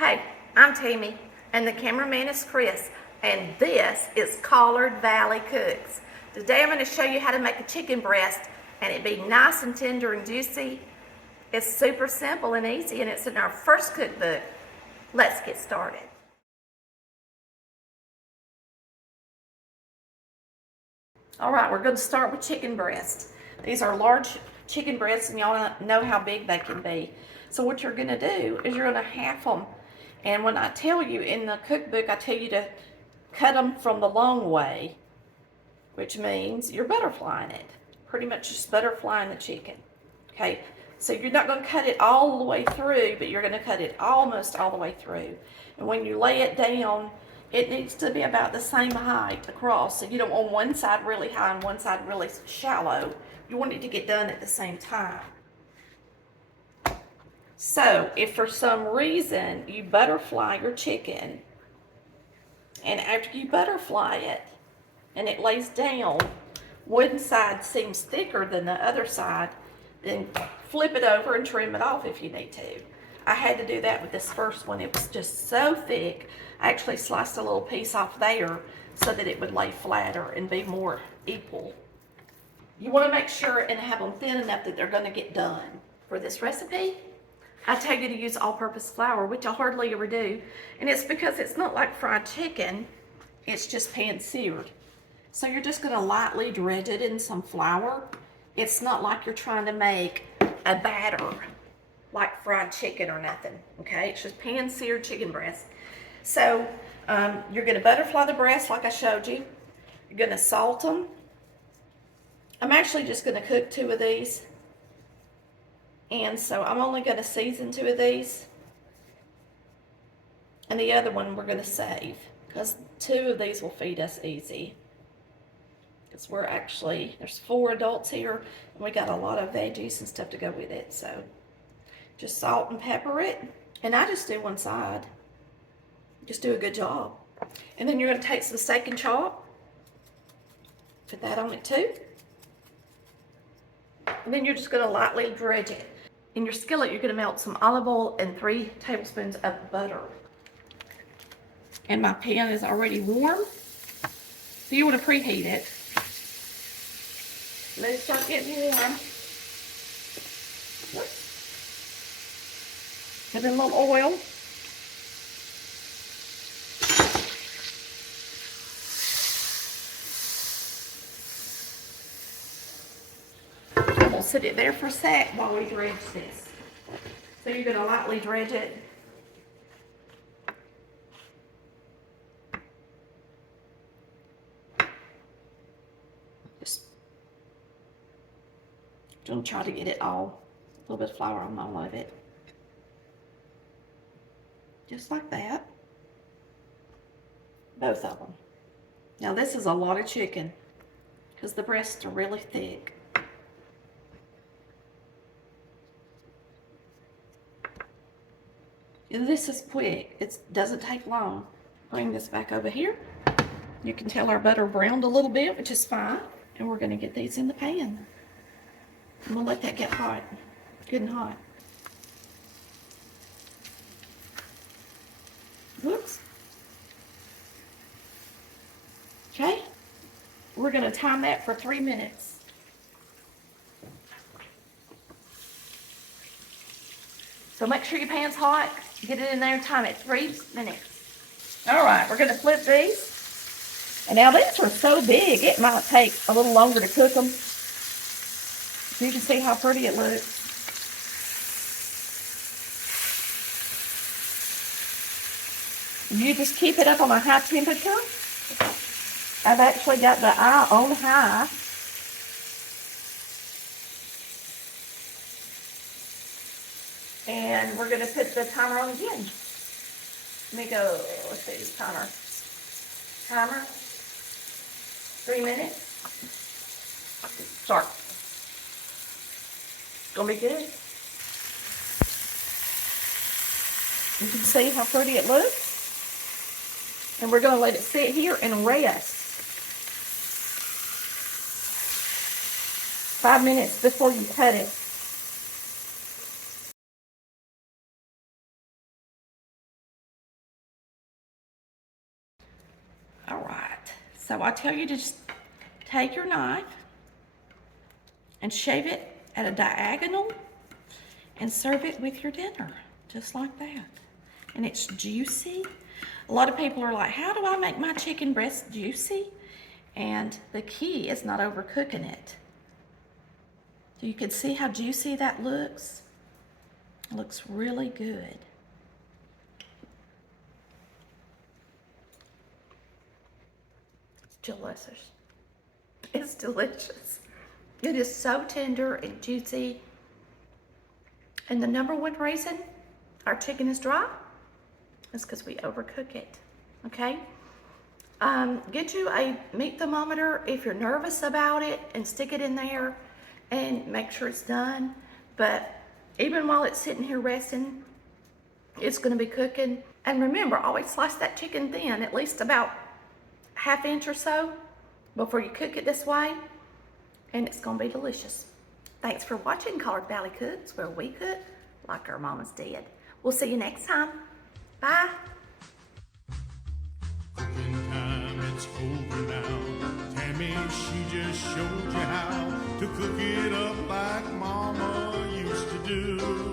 Hey, I'm Tammy, and the cameraman is Chris, and this is Collard Valley Cooks. Today I'm going to show you how to make a chicken breast, and it be nice and tender and juicy. It's super simple and easy, and it's in our first cookbook. Let's get started. All right, we're going to start with chicken breast. These are large chicken breasts, and y'all know how big they can be. So what you're going to do is you're going to half them. And when I tell you in the cookbook, I tell you to cut them from the long way, which means you're butterflying it. Pretty much just butterflying the chicken. Okay, so you're not going to cut it all the way through, but you're going to cut it almost all the way through. And when you lay it down, it needs to be about the same height across. So you don't want one side really high and one side really shallow. You want it to get done at the same time. So if for some reason you butterfly your chicken, and after you butterfly it and it lays down, one side seems thicker than the other side, then flip it over and trim it off if you need to. I had to do that with this first one. It was just so thick. I actually sliced a little piece off there so that it would lay flatter and be more equal. You want to make sure and have them thin enough that they're going to get done. For this recipe, I tell you to use all-purpose flour, which I hardly ever do. And it's because it's not like fried chicken, it's just pan-seared. So you're just going to lightly dredge it in some flour. It's not like you're trying to make a batter like fried chicken or nothing, okay? It's just pan-seared chicken breast. So you're going to butterfly the breast like I showed you. You're going to salt them. I'm actually just going to cook 2 of these. And so I'm only going to season 2 of these. And the other one we're going to save, because 2 of these will feed us easy. Because we're actually, there's 4 adults here, and we got a lot of veggies and stuff to go with it. So just salt and pepper it. And I just do one side. Just do a good job. And then you're going to take some steak and chop. Put that on it too. And then you're just going to lightly dredge it. In your skillet, you're going to melt some olive oil and 3 tablespoons of butter. And my pan is already warm. So you want to preheat it. Let it start getting warm. Put in a little oil. We'll sit it there for a sec while we dredge this. So you're going to lightly dredge it. Just don't try to get it all. A little bit of flour on all of it. Just like that. Both of them. Now this is a lot of chicken because the breasts are really thick. And this is quick. It doesn't take long. Bring this back over here. You can tell our butter browned a little bit, which is fine. And we're going to get these in the pan. And we'll let that get hot. Good and hot. Whoops. Okay. We're going to time that for 3 minutes. So make sure your pan's hot. Get it in there and time it 3 minutes. All right, we're going to flip these. And now these are so big, it might take a little longer to cook them. You can see how pretty it looks. You just keep it up on a high temperature. I've actually got the eye on high. And we're going to put the timer on again. Let me go, let's see, timer. Timer, 3 minutes. Start. It's going to be good. You can see how pretty it looks. And we're going to let it sit here and rest 5 minutes before you cut it. All right, so I tell you to just take your knife and shave it at a diagonal and serve it with your dinner, just like that. And it's juicy. A lot of people are like, how do I make my chicken breast juicy? And the key is not overcooking it. So you can see how juicy that looks. It looks really good. It's delicious. It's delicious. It is so tender and juicy. And the number one reason our chicken is dry is because we overcook it, okay? Get you a meat thermometer if you're nervous about it and stick it in there and make sure it's done. But even while it's sitting here resting, it's gonna be cooking. And remember, always slice that chicken thin, at least about ½ inch or so before you cook it this way, and it's gonna be delicious. Thanks for watching Collard Valley Cooks, where we cook like our mamas did. We'll see you next time. Bye. Cooking time, it's over now. Tammy, she just showed you how to cook it up like mama used to do.